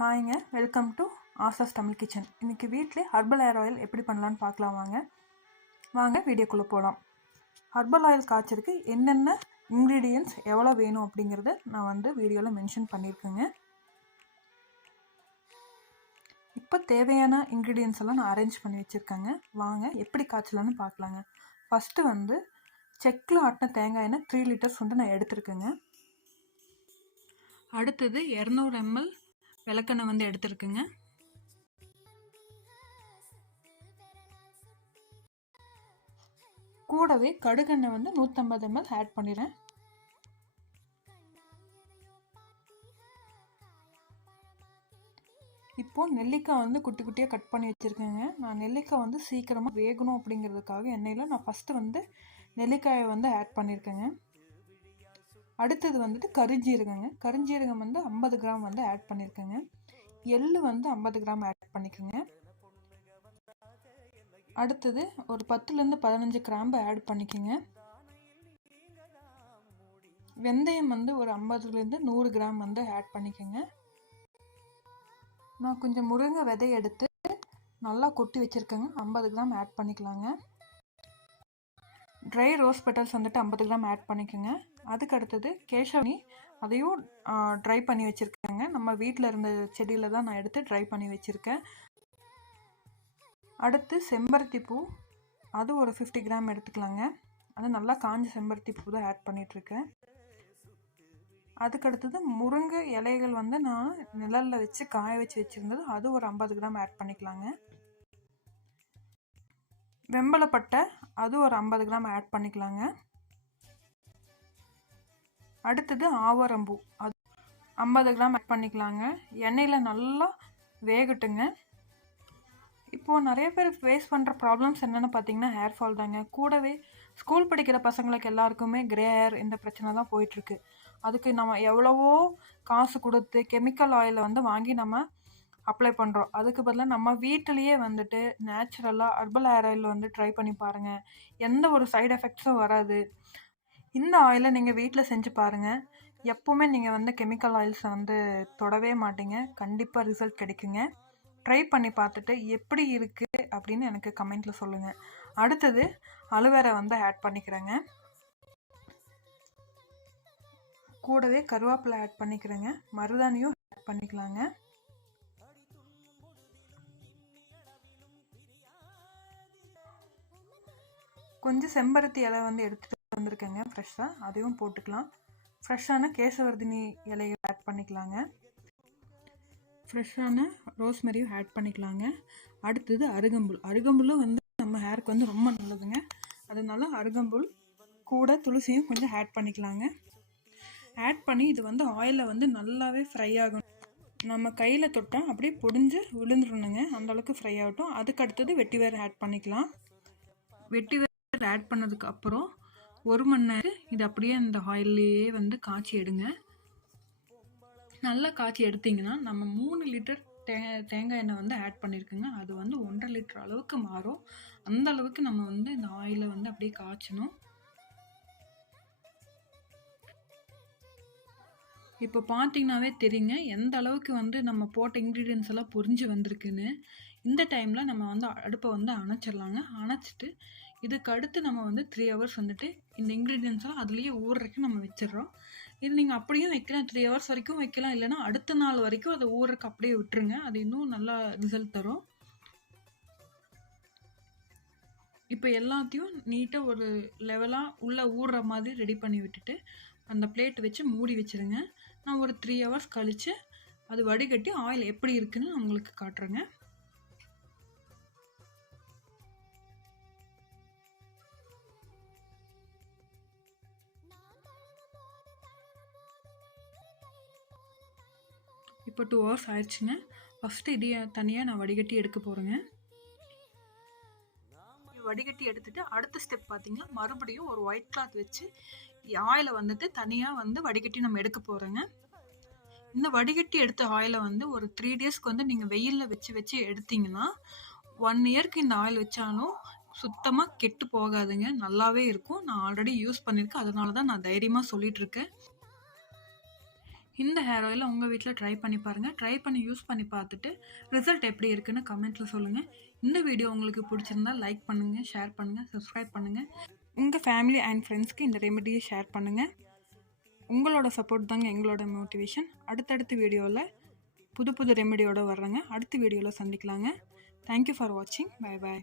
ஹாய்ங்க, welcome to ஆசாஸ் Tamil kitchen. இன்றைக்கி வீட்டிலே herbal hair oil எப்படி பண்ணலான்னு பார்க்கலாம். வாங்க வீடியோக்குள்ளே போகலாம். ஹர்பல் ஆயில் காய்ச்சறதுக்கு என்னென்ன இன்க்ரீடியன்ட்ஸ் எவ்வளோ வேணும் அப்படிங்கிறத நான் வீடியோவில் மென்ஷன் பண்ணியிருக்கேங்க. இப்போ தேவையான இன்க்ரீடியன்ட்ஸ் எல்லாம் நான் அரேஞ்ச் பண்ணி வச்சுருக்கேங்க. வாங்க எப்படி காய்ச்சலான்னு பார்க்கலாங்க. ஃபஸ்ட்டு செக்கில் ஆட்டின தேங்காய் எண்ணெய் 3 லிட்டர்ஸ் நான் எடுத்துருக்கேங்க. அடுத்தது 200 ml விளக்கெண்ணெய் எடுத்துருக்குங்க. கூடவே கடுகெண்ணெய் 150 ml ஆட் பண்ணிடுறேன். இப்போ நெல்லிக்காய் குட்டி குட்டியாக கட் பண்ணி வச்சுருக்கேங்க. நான் நெல்லிக்காய் சீக்கிரமாக வேகணும் அப்படிங்கிறதுக்காக எண்ணெயில் நான் ஃபஸ்ட்டு நெல்லிக்காயை ஆட் பண்ணியிருக்கேங்க. அடுத்தது கரிஞ்சீரகங்க. கரிஞ்சீரகம் 50 கிராம் ஆட் பண்ணியிருக்கேங்க. எள்ளு 50 கிராம் ஆட் பண்ணிக்கோங்க. அடுத்தது ஒரு 10லேருந்து 15 கிராம்பு ஆட் பண்ணிக்கோங்க. வெந்தயம் ஒரு 50லேருந்து 100 கிராம் ஆட் பண்ணிக்கோங்க. நான் கொஞ்சம் முருங்கை விதை எடுத்து நல்லா கொட்டி வச்சுருக்கேங்க. 50 கிராம் ஆட் பண்ணிக்கலாங்க. Dry rose petals 50 gram add பண்ணிக்கோங்க. அதுக்கு அடுத்தது கேஷவனி, அதையும் ட்ரை பண்ணி வச்சுருக்கேங்க. நம்ம வீட்டில் இருந்த செடியில் தான் நான் எடுத்து ட்ரை பண்ணி வச்சுருக்கேன். அடுத்து செம்பருத்தி பூ, அது ஒரு 50 கிராம் எடுத்துக்கலாங்க. அது நல்லா காஞ்ச செம்பருத்தி பூ தான் ஆட் பண்ணிகிட்ருக்கேன். அதுக்கு அடுத்தது முருங்கை இலைகள் நான் நிழலில் வச்சு காய வச்சு வச்சுருந்தது, அது ஒரு 50 கிராம் ஆட் பண்ணிக்கலாங்க. வெம்பலைப்பட்டை, அது ஒரு 50 கிராம் ஆட் பண்ணிக்கலாங்க. அடுத்தது ஆவாரம்பூ, அது 50 கிராம் ஆட் பண்ணிக்கலாங்க. எண்ணெயில் நல்லா வேகட்டுங்க. இப்போது நிறைய பேர் ஃபேஸ் பண்ணுற ப்ராப்ளம்ஸ் என்னென்னு பார்த்தீங்கன்னா ஹேர் ஃபால் தாங்க. கூடவே ஸ்கூல் படிக்கிற பசங்களுக்கு எல்லாருக்குமே கிரே ஹேர் இந்த பிரச்சனை தான் போயிட்டுருக்கு. அதுக்கு நம்ம எவ்வளவோ காசு கொடுத்து கெமிக்கல் ஆயிலை வாங்கி நம்ம அப்ளை பண்ணுறோம். அதுக்கு பதிலாக நம்ம வீட்டிலையே நேச்சுரலாக ஹர்பல் ஹேர் ஆயில் ட்ரை பண்ணி பாருங்கள். எந்த ஒரு சைடு எஃபெக்ட்ஸும் வராது. இந்த ஆயிலை நீங்கள் வீட்டில் செஞ்சு பாருங்கள். எப்போவுமே நீங்கள் கெமிக்கல் ஆயில்ஸை தொடவே மாட்டீங்க. கண்டிப்பாக ரிசல்ட் கிடைக்குங்க. ட்ரை பண்ணி பார்த்துட்டு எப்படி இருக்குது அப்படின்னு எனக்கு கமெண்ட்டில் சொல்லுங்கள். அடுத்தது அலோவேரா ஆட் பண்ணிக்கிறேங்க. கூடவே கருவேப்பிலை ஆட் பண்ணிக்கிறேங்க. மருதாணியும் ஆட் பண்ணிக்கலாங்க. கொஞ்சம் செம்பருத்தி இலை எடுத்துகிட்டு வந்திருக்கேங்க ஃப்ரெஷ்ஷாக, அதையும் போட்டுக்கலாம். ஃப்ரெஷ்ஷான கேசவர்தினி இலையை ஆட் பண்ணிக்கலாங்க. ஃப்ரெஷ்ஷான ரோஸ்மெரியும் ஆட் பண்ணிக்கலாங்க. அடுத்தது அருகம்புல். அருகம்புல்லும் நம்ம ஹேருக்கு ரொம்ப நல்லதுங்க. அதனால அருகம்புல் கூட துளசியும் கொஞ்சம் ஆட் பண்ணிக்கலாங்க. ஆட் பண்ணி இது ஆயிலில் நல்லாவே ஃப்ரை ஆகணும். நம்ம கையில் தொட்டால் அப்படியே பொடிஞ்சு விழுந்துடணுங்க. அந்தளவுக்கு ஃப்ரை ஆகட்டும். அதுக்கு அடுத்தது வெட்டிவேர் ஆட் பண்ணிக்கலாம். வெட்டிவேர் ஆட் பண்ணதுக்கு அப்புறம் 1 மணி நேரம் இது அப்படியே இந்த ஆயிலையே காய்ச்சி எடுங்க. நல்லா காய்ச்சி எடுத்திங்கன்னா நம்ம 3 லிட்டர் தேங்காய் எண்ணெய் ஆட் பண்ணியிருக்குங்க. அது 1.5 லிட்டர் அளவுக்கு மாறும். அந்த அளவுக்கு நம்ம இந்த ஆயிலை அப்படியே காய்ச்சணும். இப்போ பார்த்தீங்கன்னாவே தெரியுங்க எந்த அளவுக்கு நம்ம போட்ட இன்க்ரீடியன்ஸ் எல்லாம் பொரிஞ்சு வந்திருக்குன்னு. இந்த டைமில் நம்ம அடுப்பை அணைச்சிடலாங்க. அணைச்சிட்டு இதுக்கு அடுத்து நம்ம 3 ஹவர்ஸ் இந்த இன்க்ரீடியன்ஸ் எல்லாம் அதுலேயே ஊறுறதுக்கு நம்ம வச்சிடறோம். இது நீங்கள் அப்படியும் வைக்கலாம், 3 ஹவர்ஸ் வரைக்கும் வைக்கலாம். இல்லைன்னா அடுத்த நாள் வரைக்கும் அதை ஊறுறதுக்கு அப்படியே விட்டுருங்க. அது இன்னும் நல்லா ரிசல்ட் தரும். இப்போ எல்லாத்தையும் நீட்டாக ஒரு லெவலாக உள்ளே ஊறுற மாதிரி ரெடி பண்ணி விட்டுட்டு அந்த பிளேட் வச்சு மூடி வச்சுருங்க. நான் ஒரு 3 ஹவர்ஸ் கழித்து அது வடிகட்டி ஆயில் எப்படி இருக்குன்னு நான் உங்களுக்கு காட்டுறேங்க. இப்போ 2 ஹவர்ஸ் ஆயிடுச்சுங்க. ஃபஸ்ட்டு இதையை தனியாக நான் வடிகட்டி எடுக்க போகிறேங்க. வடிகட்டி எடுத்துட்டு அடுத்த ஸ்டெப் பார்த்தீங்கன்னா மறுபடியும் ஒரு ஒயிட் கிளாத் வச்சு ஆயிலை தனியாக வடிகட்டி நம்ம எடுக்க போகிறோங்க. இந்த வடிகட்டி எடுத்த ஆயிலை ஒரு 3 டேஸ்க்கு நீங்கள் வெயிலில் வச்சு வச்சு எடுத்தீங்கன்னா 1 இயர்க்கு இந்த ஆயில் வச்சாலும் சுத்தமாக கெட்டு போகாதுங்க. நல்லாவே இருக்கும். நான் ஆல்ரெடி யூஸ் பண்ணியிருக்கேன். அதனால தான் நான் தைரியமாக சொல்லிகிட்ருக்கேன். இந்த ஹேர் ஆயிலை உங்கள் வீட்டில் ட்ரை பண்ணி பாருங்கள். ட்ரை பண்ணி யூஸ் பண்ணி பார்த்துட்டு ரிசல்ட் எப்படி இருக்குன்னு கமெண்ட்டில் சொல்லுங்கள். இந்த வீடியோ உங்களுக்கு பிடிச்சிருந்தா லைக் பண்ணுங்கள், ஷேர் பண்ணுங்கள், சப்ஸ்கிரைப் பண்ணுங்கள். உங்கள் ஃபேமிலி அண்ட் ஃப்ரெண்ட்ஸ்க்கு இந்த ரெமெடியை ஷேர் பண்ணுங்கள். உங்களோட சப்போர்ட் தாங்க எங்களோட மோட்டிவேஷன். அடுத்தடுத்த வீடியோவில் புது புது ரெமெடியோடு வர்றேங்க. அடுத்த வீடியோவில் சந்திக்கலாங்க. தேங்க்யூ ஃபார் வாட்சிங். Bye bye.